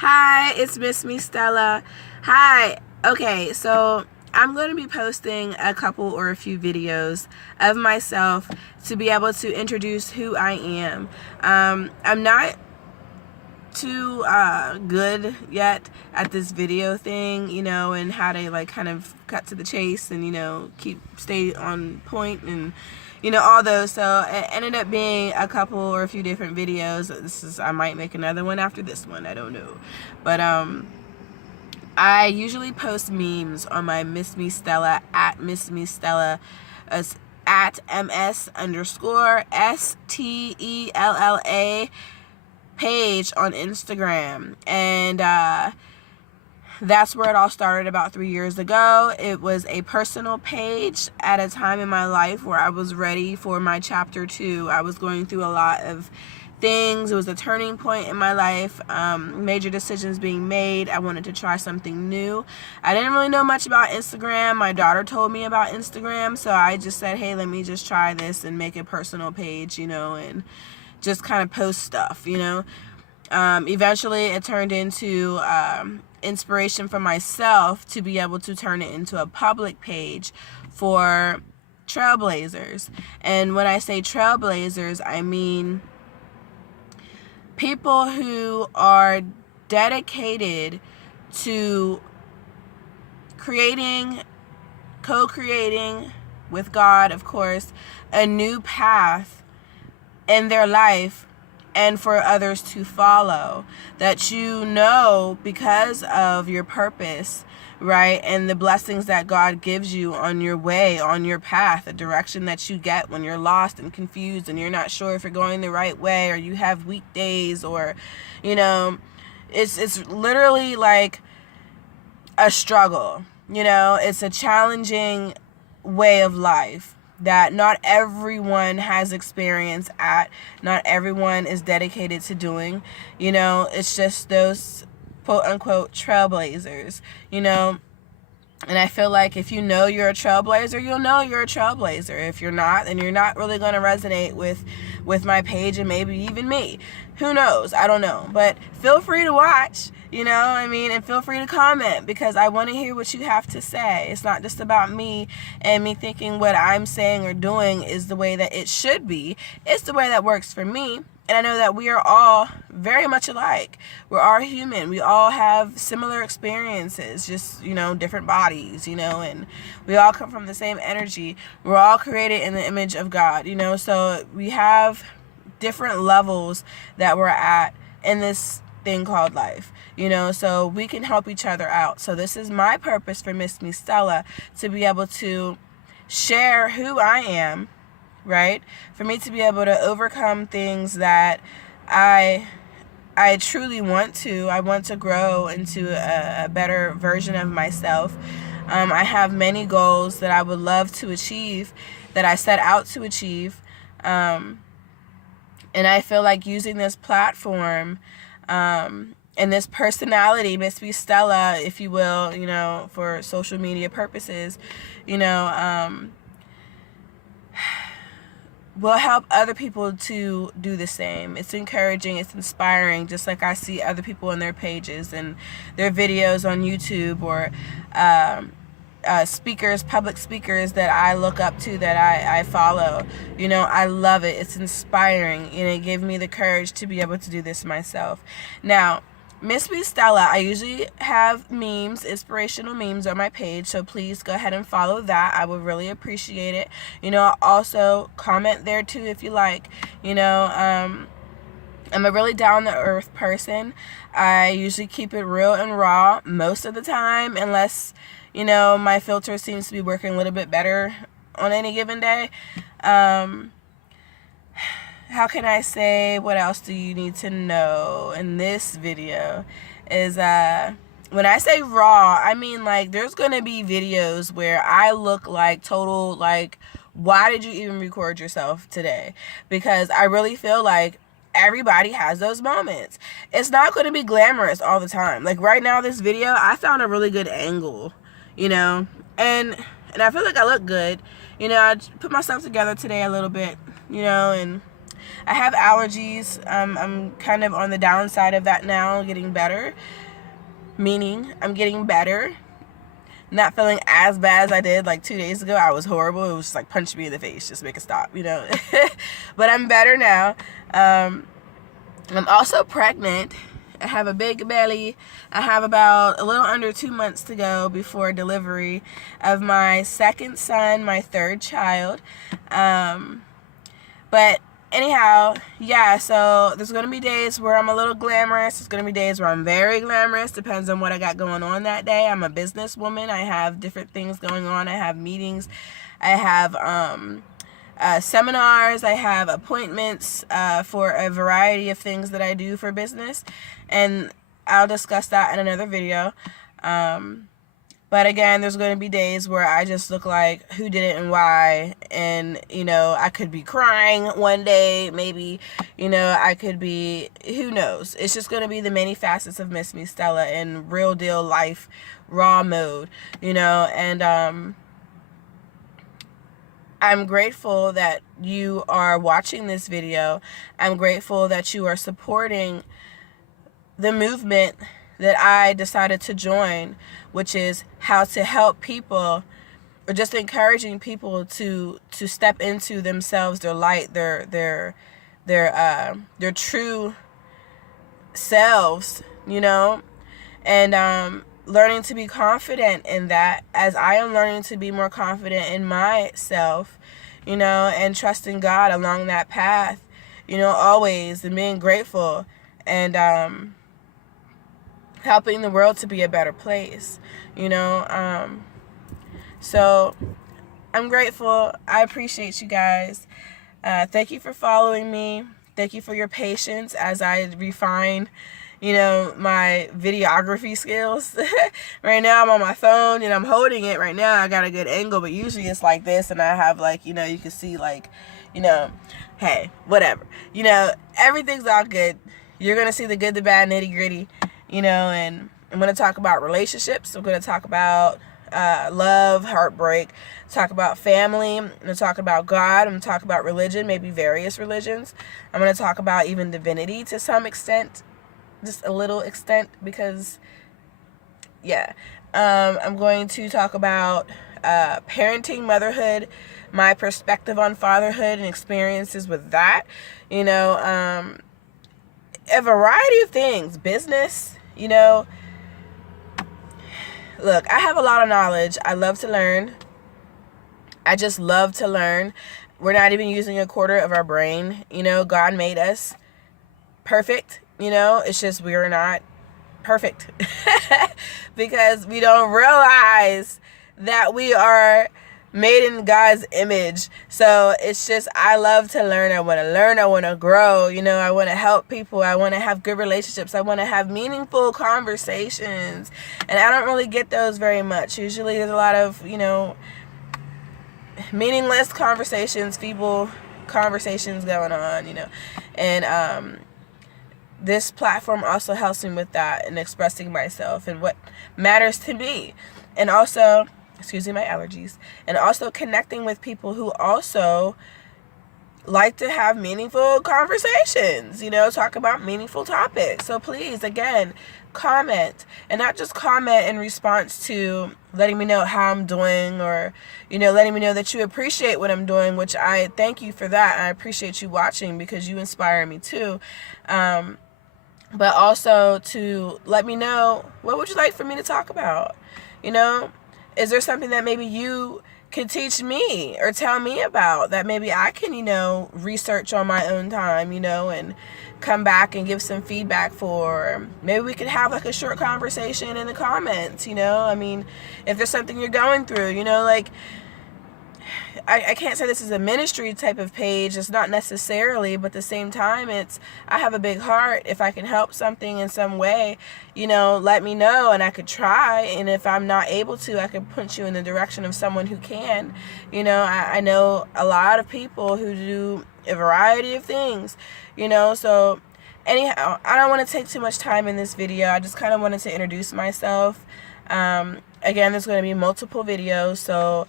Hi, it's Msme Stella. Hi. Okay, so I'm going to be posting a couple or a few videos of myself to be able to introduce who I am. I'm not too good yet at this video thing, and how to kind of cut to the chase and stay on point and all those. So it ended up being a couple or a few different videos. I might make another one after this one, I don't know, but I usually post memes on my Msme Stella at Msme Stella at MS_STELLA page on Instagram, and that's where it all started about 3 years ago. It was a personal page at a time in my life where I was ready for my chapter 2. I was going through a lot of things. It was a turning point in my life, major decisions being made. I wanted to try something new. I didn't really know much about Instagram. My daughter told me about Instagram, so I just said, hey, let me just try this and make a personal page, and just kind of post stuff, Eventually it turned into inspiration for myself to be able to turn it into a public page for trailblazers. And when I say trailblazers, I mean people who are dedicated to co-creating with God, of course, a new path in their life and for others to follow, that because of your purpose, right, and the blessings that God gives you on your way, on your path, the direction that you get when you're lost and confused and you're not sure if you're going the right way, or you have weak days, or it's literally like a struggle. It's a challenging way of life that not everyone has experience at, not everyone is dedicated to doing. It's just those quote unquote trailblazers, and I feel like if you know you're a trailblazer, you'll know you're a trailblazer. If you're not, then you're not really going to resonate with my page, and maybe even me. Who knows? I don't know. But feel free to watch, and feel free to comment, because I want to hear what you have to say. It's not just about me and me thinking what I'm saying or doing is the way that it should be. It's the way that works for me. And I know that we are all very much alike. We're all human. We all have similar experiences, just, different bodies, and we all come from the same energy. We're all created in the image of God, so we have different levels that we're at in this thing called life, so we can help each other out. So this is my purpose for Msme Stella, to be able to share who I am, right? For me to be able to overcome things that I truly want to. I want to grow into a better version of myself. I have many goals that I would love to achieve, that I set out to achieve. And I feel like using this platform and this personality, Msme Stella, if you will, for social media purposes, will help other people to do the same. It's encouraging, it's inspiring, just like I see other people in their pages and their videos on YouTube, or public speakers that I look up to, that I follow. I love it. It's inspiring, and it gave me the courage to be able to do this myself. Now, Msme Stella, I usually have memes, inspirational memes on my page, so please go ahead and follow that. I would really appreciate it. Also comment there too if you like. I'm a really down-to-earth person. I usually keep it real and raw most of the time, unless, my filter seems to be working a little bit better on any given day. How can I say, what else do you need to know in this video is, when I say raw, I mean, like, there's going to be videos where I look like total, like, why did you even record yourself today? Because I really feel like everybody has those moments. It's not going to be glamorous all the time. Like right now, this video, I found a really good angle, and I feel like I look good. I put myself together today a little bit, and I have allergies. I'm kind of on the downside of that now, getting better. Meaning, I'm getting better. Not feeling as bad as I did like 2 days ago. I was horrible. It was just like punch me in the face, just make it stop, you know. But I'm better now. I'm also pregnant. I have a big belly. I have about a little under 2 months to go before delivery of my second son, my third child. But anyhow, yeah, so there's going to be days where I'm a little glamorous. There's going to be days where I'm very glamorous. Depends on what I got going on that day. I'm a businesswoman. I have different things going on. I have meetings. I have seminars. I have appointments for a variety of things that I do for business. And I'll discuss that in another video. But again, there's going to be days where I just look like who did it and why. And, you know, I could be crying one day, maybe, you know, I could be, who knows. It's just going to be the many facets of Msme Stella in real deal life, raw mode, you know. And I'm grateful that you are watching this video. I'm grateful that you are supporting the movement that I decided to join, which is how to help people, or just encouraging people to step into themselves, their light, their true selves, you know, and learning to be confident in that, as I am learning to be more confident in myself, you know, and trusting God along that path, you know, always, and being grateful, and helping the world to be a better place, you know. So I'm grateful. I appreciate you guys. Thank you for following me. Thank you for your patience as I refine, you know, my videography skills. Right now I'm on my phone and I'm holding it right now. I got a good angle, but usually it's like this, and I have, like, you know, you can see, like, you know, hey, whatever, you know, everything's all good. You're gonna see the good, the bad, nitty gritty, you know. And I'm going to talk about relationships. I'm going to talk about love, heartbreak, talk about family. I'm going to talk about God. I'm going to talk about religion, maybe various religions. I'm going to talk about even divinity to some extent, just a little extent, because, yeah. I'm going to talk about parenting, motherhood, my perspective on fatherhood and experiences with that, you know, a variety of things, business. You know, look, I have a lot of knowledge. I love to learn. I just love to learn. We're not even using a quarter of our brain. You know, God made us perfect. You know, it's just we're not perfect because we don't realize that we are made in God's image. So it's just, I love to learn. I want to learn. I want to grow. You know, I want to help people. I want to have good relationships. I want to have meaningful conversations. And I don't really get those very much. Usually there's a lot of, you know, meaningless conversations, feeble conversations going on, you know. And this platform also helps me with that and expressing myself and what matters to me. And also, excuse me, my allergies, and also connecting with people who also like to have meaningful conversations, you know, talk about meaningful topics. So please, again, comment, and not just comment in response to letting me know how I'm doing, or, you know, letting me know that you appreciate what I'm doing, which I thank you for that. I appreciate you watching because you inspire me too. But also to let me know, what would you like for me to talk about? You know, is there something that maybe you can teach me or tell me about that maybe I can, you know, research on my own time, you know, and come back and give some feedback for? Maybe we could have like a short conversation in the comments, you know. I mean, if there's something you're going through, you know, like, I can't say this is a ministry type of page. It's not necessarily, but at the same time, it's, I have a big heart. If I can help something in some way, you know, let me know and I could try. And if I'm not able to, I could point you in the direction of someone who can. You know, I know a lot of people who do a variety of things, you know. So anyhow, I don't want to take too much time in this video. I just kind of wanted to introduce myself. Again, there's going to be multiple videos, so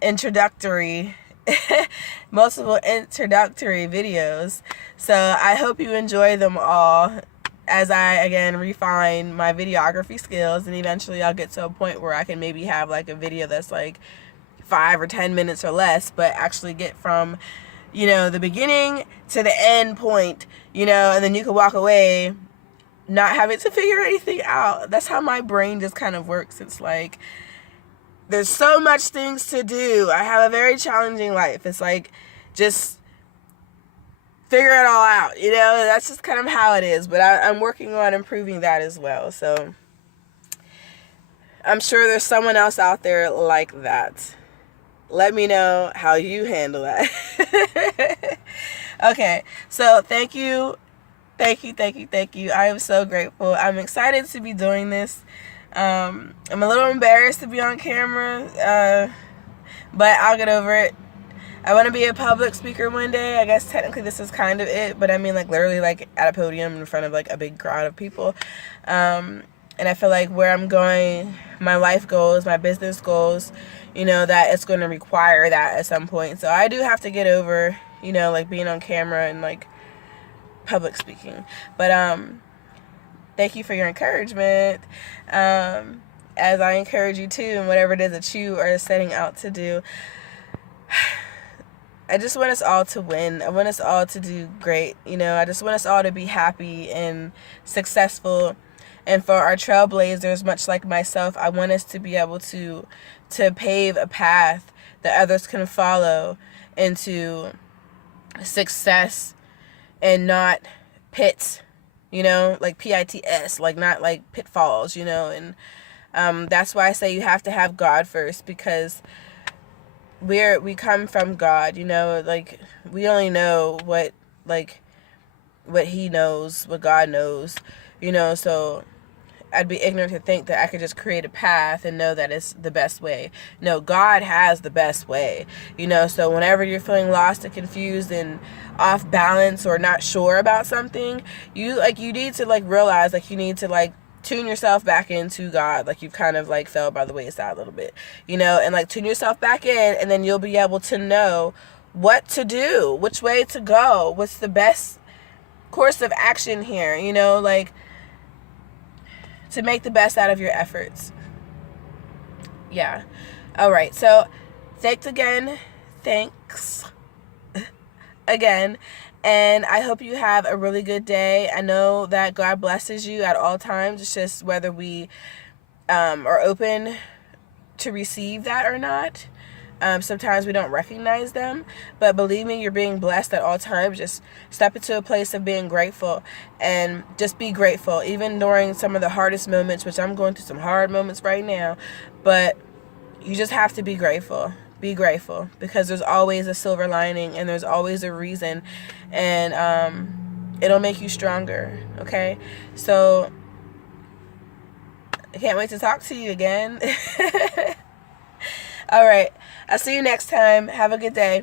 introductory multiple introductory videos. So I hope you enjoy them all as I, again, refine my videography skills, and eventually I'll get to a point where I can maybe have like a video that's like 5 or 10 minutes or less, but actually get from, the beginning to the end point, and then you can walk away not having to figure anything out. That's how my brain just kind of works. It's like, there's so much things to do. I have a very challenging life. It's like, just figure it all out, that's just kind of how it is. But I'm working on improving that as well. So I'm sure there's someone else out there like that. Let me know how you handle that. Okay, so thank you. I am so grateful. I'm excited to be doing this. I'm a little embarrassed to be on camera, but I'll get over it. I want to be a public speaker one day. I guess technically this is kind of it, but I mean, like, literally, like, at a podium in front of, like, a big crowd of people. And I feel like where I'm going, my life goals, my business goals, that it's going to require that at some point. So I do have to get over, like, being on camera and, like, public speaking. But thank you for your encouragement, as I encourage you too, and whatever it is that you are setting out to do. I just want us all to win. I want us all to do great. I just want us all to be happy and successful. And for our trailblazers, much like myself, I want us to be able to pave a path that others can follow into success, and not pits, like PITS, like not like pitfalls, and that's why I say you have to have God first, because we come from God, like, we only know what He knows, what God knows, so I'd be ignorant to think that I could just create a path and know that it's the best way. No, God has the best way, so whenever you're feeling lost and confused and off balance or not sure about something, you need to, like, realize, like, you need to, like, tune yourself back into God, like, you've kind of, like, fell by the wayside a little bit, and, like, tune yourself back in, and then you'll be able to know what to do, which way to go, what's the best course of action here, like, to make the best out of your efforts. Yeah. All right. So thanks again. And I hope you have a really good day. I know that God blesses you at all times. It's just whether we are open to receive that or not. Sometimes we don't recognize them, but believe me, you're being blessed at all times. Just step into a place of being grateful, and just be grateful, even during some of the hardest moments, which I'm going through some hard moments right now, but you just have to be grateful. Be grateful, because there's always a silver lining, and there's always a reason, and it'll make you stronger, okay? So I can't wait to talk to you again. All right. I'll see you next time. Have a good day.